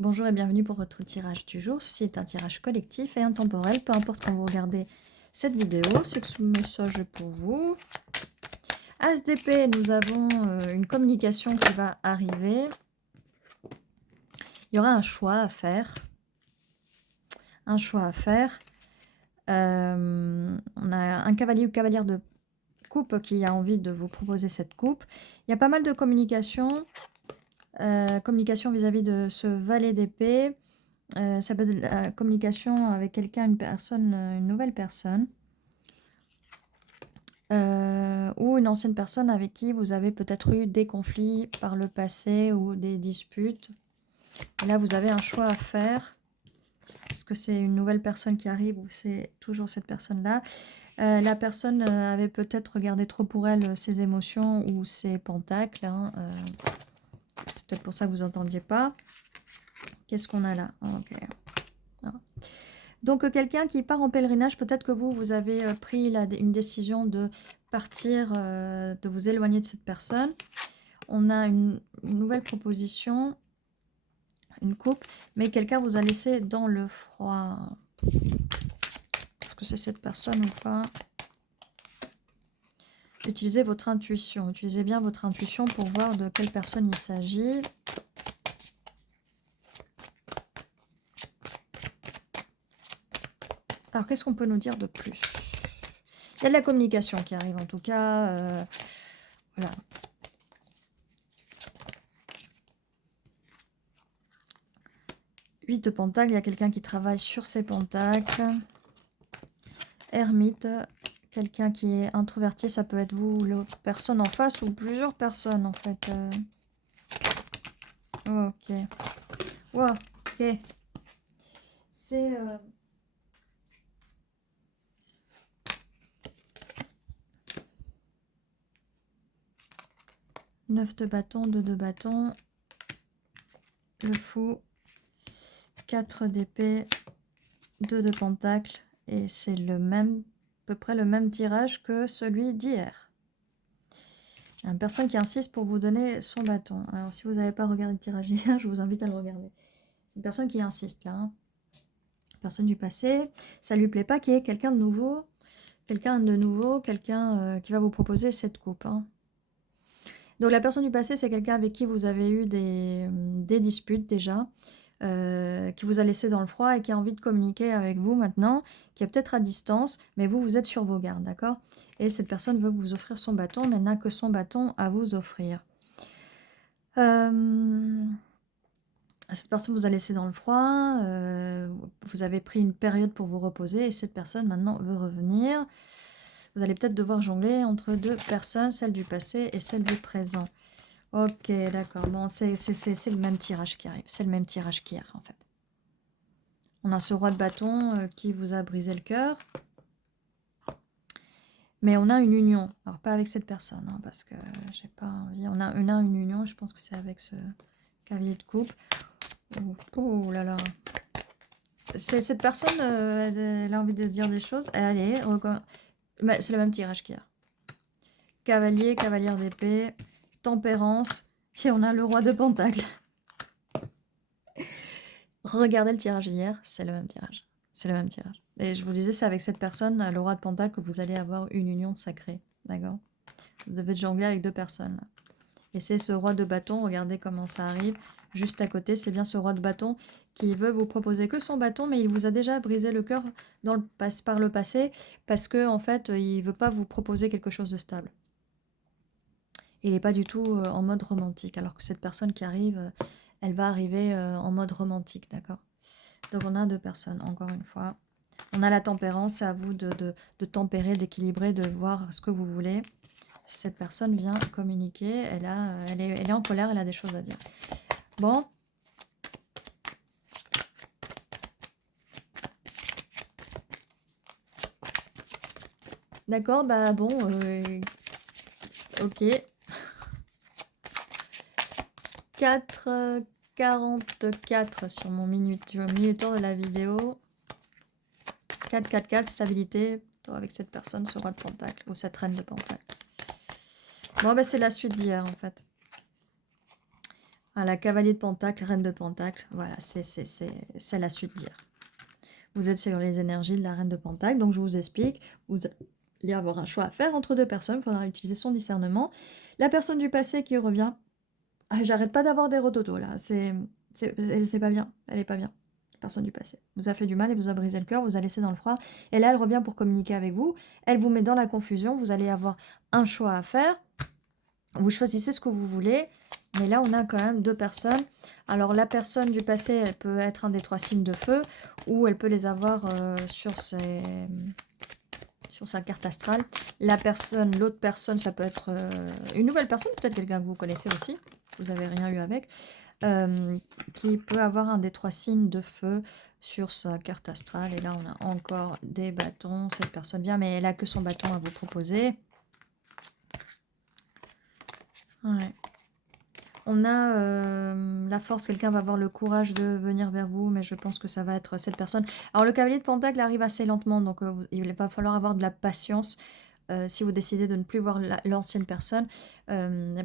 Bonjour et bienvenue pour votre tirage du jour. Ceci est un tirage collectif et intemporel. Peu importe quand vous regardez cette vidéo, c'est que ce message est pour vous. As d'épée, nous avons une communication qui va arriver. Il y aura un choix à faire. Un choix à faire. On a un cavalier ou cavalière de coupe qui a envie de vous proposer cette coupe. Il y a pas mal de communication. Communication vis-à-vis de ce valet d'épée. Ça peut être la communication avec quelqu'un, une personne, une nouvelle personne. Ou une ancienne personne avec qui vous avez peut-être eu des conflits par le passé ou des disputes. Et là, vous avez un choix à faire. Est-ce que c'est une nouvelle personne qui arrive ou c'est toujours cette personne-là? La personne avait peut-être regardé trop pour elle ses émotions ou ses pentacles. Hein, c'est peut-être pour ça que vous n'entendiez pas. Qu'est-ce qu'on a là? Ok. Ah. Donc quelqu'un qui part en pèlerinage, peut-être que vous avez pris une décision de partir, de vous éloigner de cette personne. On a une nouvelle proposition, une coupe, mais quelqu'un vous a laissé dans le froid. Est-ce que c'est cette personne ou pas? Utilisez votre intuition, utilisez bien votre intuition pour voir de quelle personne il s'agit. Alors, qu'est-ce qu'on peut nous dire de plus? Il y a de la communication qui arrive, en tout cas. Voilà. Huit de pentacles, il y a quelqu'un qui travaille sur ses pentacles. Ermite, quelqu'un qui est introverti, ça peut être vous ou l'autre personne en face ou plusieurs personnes en fait. Ok. Wow, ok. C'est... 9 de bâton, 2 de bâton, le fou, 4 d'épée, 2 de pentacle, et c'est le même, à peu près le même tirage que celui d'hier. Il y a une personne qui insiste pour vous donner son bâton. Alors si vous n'avez pas regardé le tirage d'hier, je vous invite à le regarder. C'est une personne qui insiste là. Hein. Personne du passé, ça lui plaît pas qu'il y ait quelqu'un de nouveau, quelqu'un qui va vous proposer cette coupe. Hein. Donc la personne du passé, c'est quelqu'un avec qui vous avez eu des disputes déjà, qui vous a laissé dans le froid et qui a envie de communiquer avec vous maintenant, qui est peut-être à distance, mais vous êtes sur vos gardes, d'accord? Et cette personne veut vous offrir son bâton, mais n'a que son bâton à vous offrir. Cette personne vous a laissé dans le froid, vous avez pris une période pour vous reposer et cette personne maintenant veut revenir. Vous allez peut-être devoir jongler entre deux personnes, celle du passé et celle du présent. Ok, d'accord. Bon, c'est le même tirage qui arrive. C'est le même tirage qu'hier, en fait. On a ce roi de bâton qui vous a brisé le cœur. Mais on a une union. Alors, pas avec cette personne, hein, parce que j'ai pas envie. On a une union, je pense que c'est avec ce cavalier de coupe. Oh là là. Cette personne, elle a envie de dire des choses. Allez, c'est le même tirage qu'hier. Cavalier, cavalière d'épée, tempérance, et on a le roi de pentacle. Regardez le tirage hier, c'est le même tirage. C'est le même tirage. Et je vous disais, c'est avec cette personne, le roi de pentacle, que vous allez avoir une union sacrée. D'accord? Vous devez jongler avec deux personnes. Là. Et c'est ce roi de bâton, regardez comment ça arrive. Juste à côté, c'est bien ce roi de bâton qui veut vous proposer que son bâton, mais il vous a déjà brisé le cœur par le passé, parce que en fait, il ne veut pas vous proposer quelque chose de stable. Il n'est pas du tout en mode romantique, alors que cette personne qui arrive, elle va arriver en mode romantique, d'accord? Donc on a deux personnes, encore une fois. On a la tempérance, c'est à vous de tempérer, d'équilibrer, de voir ce que vous voulez. Cette personne vient communiquer, elle est en colère, elle a des choses à dire. Bon. D'accord, bah bon, ok. 4,44 sur mon minuteur de la vidéo. 4,44, stabilité, avec cette personne, ce roi de pentacle, ou cette reine de pentacle. Bon, bah c'est la suite d'hier, en fait. La cavalier de Pentacle, reine de Pentacle, voilà, c'est la suite d'hier. Vous êtes sur les énergies de la reine de Pentacle, donc je vous explique. Vous allez avoir un choix à faire entre deux personnes, il faudra utiliser son discernement. La personne du passé qui revient. J'arrête pas d'avoir des rototos là, c'est pas bien, elle est pas bien. Personne du passé. Vous a fait du mal et vous a brisé le cœur, vous a laissé dans le froid. Et là, elle revient pour communiquer avec vous. Elle vous met dans la confusion. Vous allez avoir un choix à faire. Vous choisissez ce que vous voulez. Mais là, on a quand même deux personnes. Alors, la personne du passé, elle peut être un des trois signes de feu. Ou elle peut les avoir sur sa carte astrale. L'autre personne, ça peut être une nouvelle personne. Peut-être quelqu'un que vous connaissez aussi. Vous n'avez rien eu avec. Qui peut avoir un des trois signes de feu sur sa carte astrale. Et là, on a encore des bâtons. Cette personne vient, mais elle a que son bâton à vous proposer. Ouais. On a la force, quelqu'un va avoir le courage de venir vers vous, mais je pense que ça va être cette personne. Alors, le cavalier de Pentacle arrive assez lentement, donc il va falloir avoir de la patience. Si vous décidez de ne plus voir l'ancienne personne,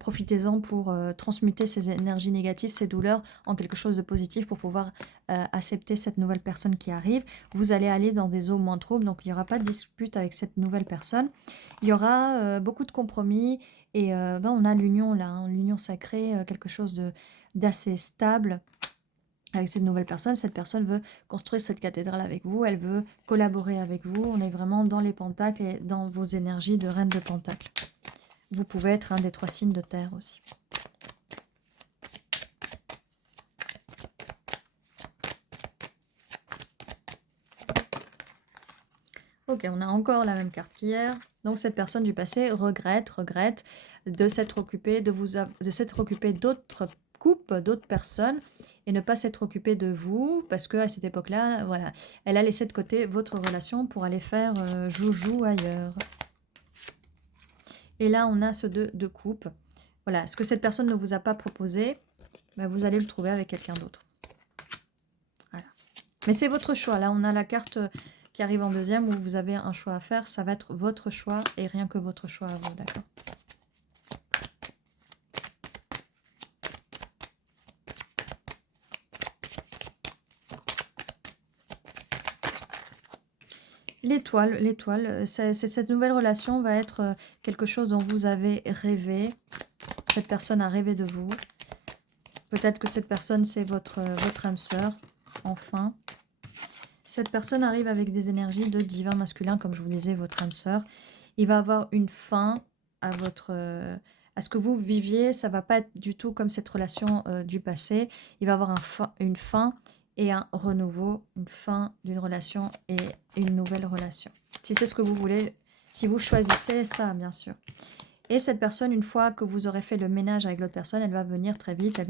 profitez-en pour transmuter ces énergies négatives, ces douleurs, en quelque chose de positif pour pouvoir accepter cette nouvelle personne qui arrive. Vous allez aller dans des eaux moins troubles, donc il n'y aura pas de dispute avec cette nouvelle personne. Il y aura beaucoup de compromis et on a l'union là, hein, l'union sacrée, quelque chose d'assez stable. Avec cette nouvelle personne veut construire cette cathédrale avec vous, elle veut collaborer avec vous. On est vraiment dans les pentacles et dans vos énergies de reine de pentacle. Vous pouvez être un des trois signes de terre aussi. Ok, on a encore la même carte qu'hier. Donc cette personne du passé regrette de s'être occupée d'autres couples, d'autres personnes, et ne pas s'être occupée de vous, parce qu'à cette époque-là, voilà, elle a laissé de côté votre relation pour aller faire joujou ailleurs. Et là, on a ce de coupe. Voilà, ce que cette personne ne vous a pas proposé, vous allez le trouver avec quelqu'un d'autre. Voilà. Mais c'est votre choix. Là, on a la carte qui arrive en deuxième où vous avez un choix à faire. Ça va être votre choix et rien que votre choix à vous, d'accord ? L'étoile, cette nouvelle relation va être quelque chose dont vous avez rêvé. Cette personne a rêvé de vous. Peut-être que cette personne, c'est votre âme sœur, enfin. Cette personne arrive avec des énergies de divin masculin, comme je vous disais, votre âme sœur. Il va avoir une fin à à ce que vous viviez. Ça va pas être du tout comme cette relation du passé. Il va avoir une fin et un renouveau, une fin d'une relation et une nouvelle relation. Si c'est ce que vous voulez, si vous choisissez ça, bien sûr. Et cette personne, une fois que vous aurez fait le ménage avec l'autre personne, elle va venir très vite,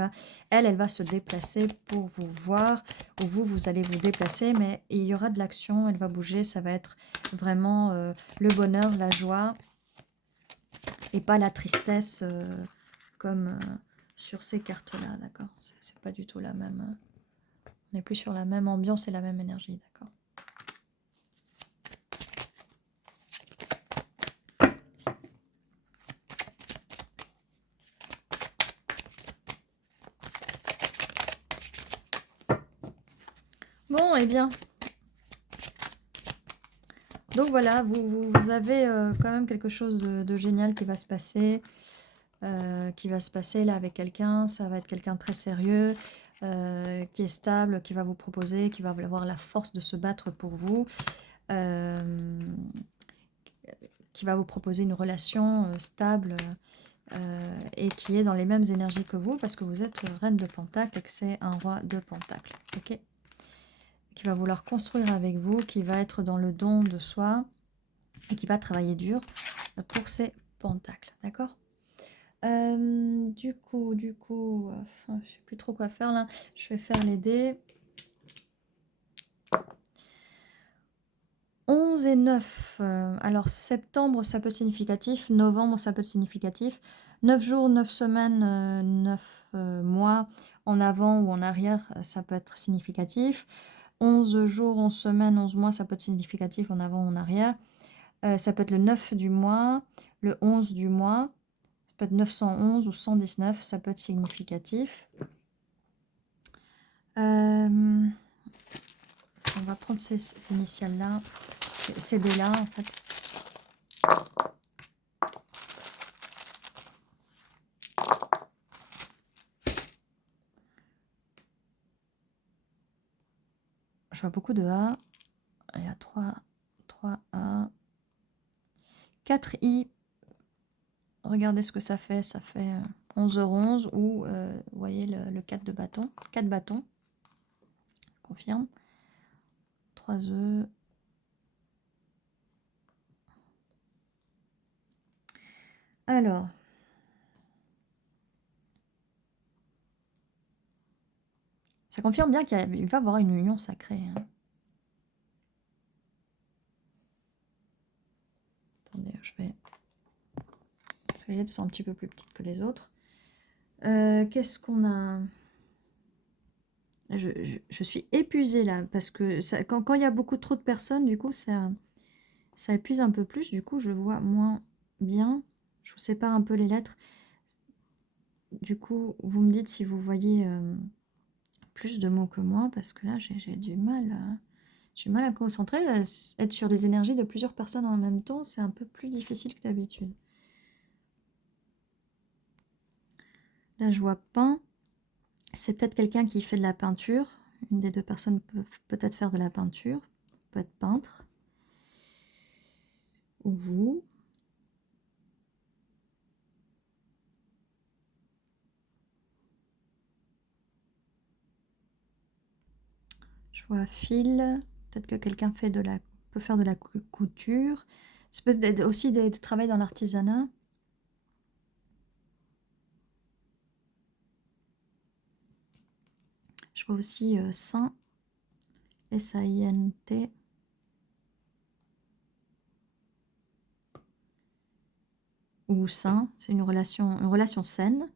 elle va se déplacer pour vous voir, ou vous allez vous déplacer, mais il y aura de l'action, elle va bouger, ça va être vraiment le bonheur, la joie, et pas la tristesse comme sur ces cartes-là, d'accord ? C'est pas du tout la même... on n'est plus sur la même ambiance et la même énergie, d'accord ? Bon, eh bien. Donc voilà, vous avez quand même quelque chose de génial qui va se passer. Là avec quelqu'un. Ça va être quelqu'un de très sérieux, qui est stable, qui va vous proposer, qui va avoir la force de se battre pour vous. Qui va vous proposer une relation stable et qui est dans les mêmes énergies que vous parce que vous êtes reine de Pentacle et que c'est un roi de Pentacle. Ok ? Qui va vouloir construire avec vous, qui va être dans le don de soi et qui va travailler dur pour ses pentacles. D'accord ? Du coup, enfin, je sais plus trop quoi faire là. Je vais faire les dés. 11 et 9. Alors, septembre, ça peut être significatif. Novembre, ça peut être significatif. 9 jours, 9 semaines, 9 mois en avant ou en arrière, ça peut être significatif. 11 jours, 11 semaines, 11 mois, ça peut être significatif en avant ou en arrière. Ça peut être le 9 du mois, le 11 du mois. peut être 911 ou 119, ça peut être significatif. On va prendre ces initiales-là, ces dés-là, en fait. Je vois beaucoup de A. Il y a 3 A. 4 I. Regardez ce que ça fait. Ça fait 11h11 ou, vous voyez, le 4 de bâton. 4 bâtons. Confirme. 3 E. Alors. Ça confirme bien qu'il va y avoir une union sacrée. Hein. Attendez, je vais... Parce que les lettres sont un petit peu plus petites que les autres. Qu'est-ce qu'on a? Je suis épuisée là, parce que ça, quand il y a beaucoup trop de personnes, du coup, ça épuise un peu plus. Du coup, je vois moins bien. Je vous sépare un peu les lettres. Du coup, vous me dites si vous voyez plus de mots que moi, parce que là, j'ai du mal à concentrer. Être sur les énergies de plusieurs personnes en même temps, c'est un peu plus difficile que d'habitude. Là, je vois peint. C'est peut-être quelqu'un qui fait de la peinture. Une des deux personnes peut peut-être faire de la peinture. Peut être peintre. Ou vous. Je vois fil. Peut-être que quelqu'un peut faire de la couture. C'est peut-être aussi des travaux dans l'artisanat. Je vois aussi saint. S-A-I-N-T. Ou sain. C'est une relation saine.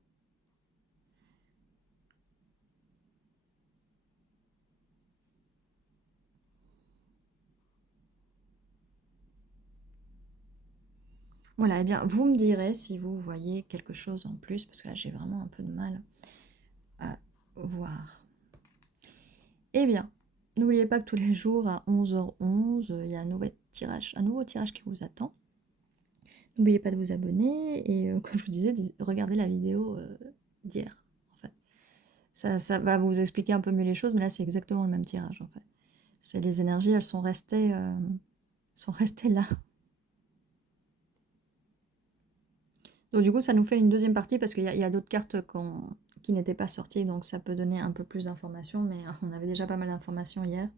Voilà, eh bien, vous me direz si vous voyez quelque chose en plus, parce que là, j'ai vraiment un peu de mal à voir. Eh bien, n'oubliez pas que tous les jours, à 11h11, il y a un nouveau tirage qui vous attend. N'oubliez pas de vous abonner, et comme je vous disais, regardez la vidéo d'hier, en fait. Ça va vous expliquer un peu mieux les choses, mais là, c'est exactement le même tirage, en fait. C'est les énergies, elles sont restées là. Donc du coup, ça nous fait une deuxième partie parce qu'il y a d'autres cartes qui n'étaient pas sorties, donc ça peut donner un peu plus d'informations, mais on avait déjà pas mal d'informations hier.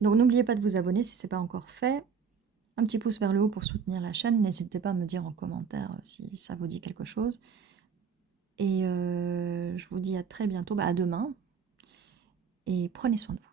Donc n'oubliez pas de vous abonner si ce n'est pas encore fait. Un petit pouce vers le haut pour soutenir la chaîne. N'hésitez pas à me dire en commentaire si ça vous dit quelque chose. Et je vous dis à très bientôt, à demain. Et prenez soin de vous.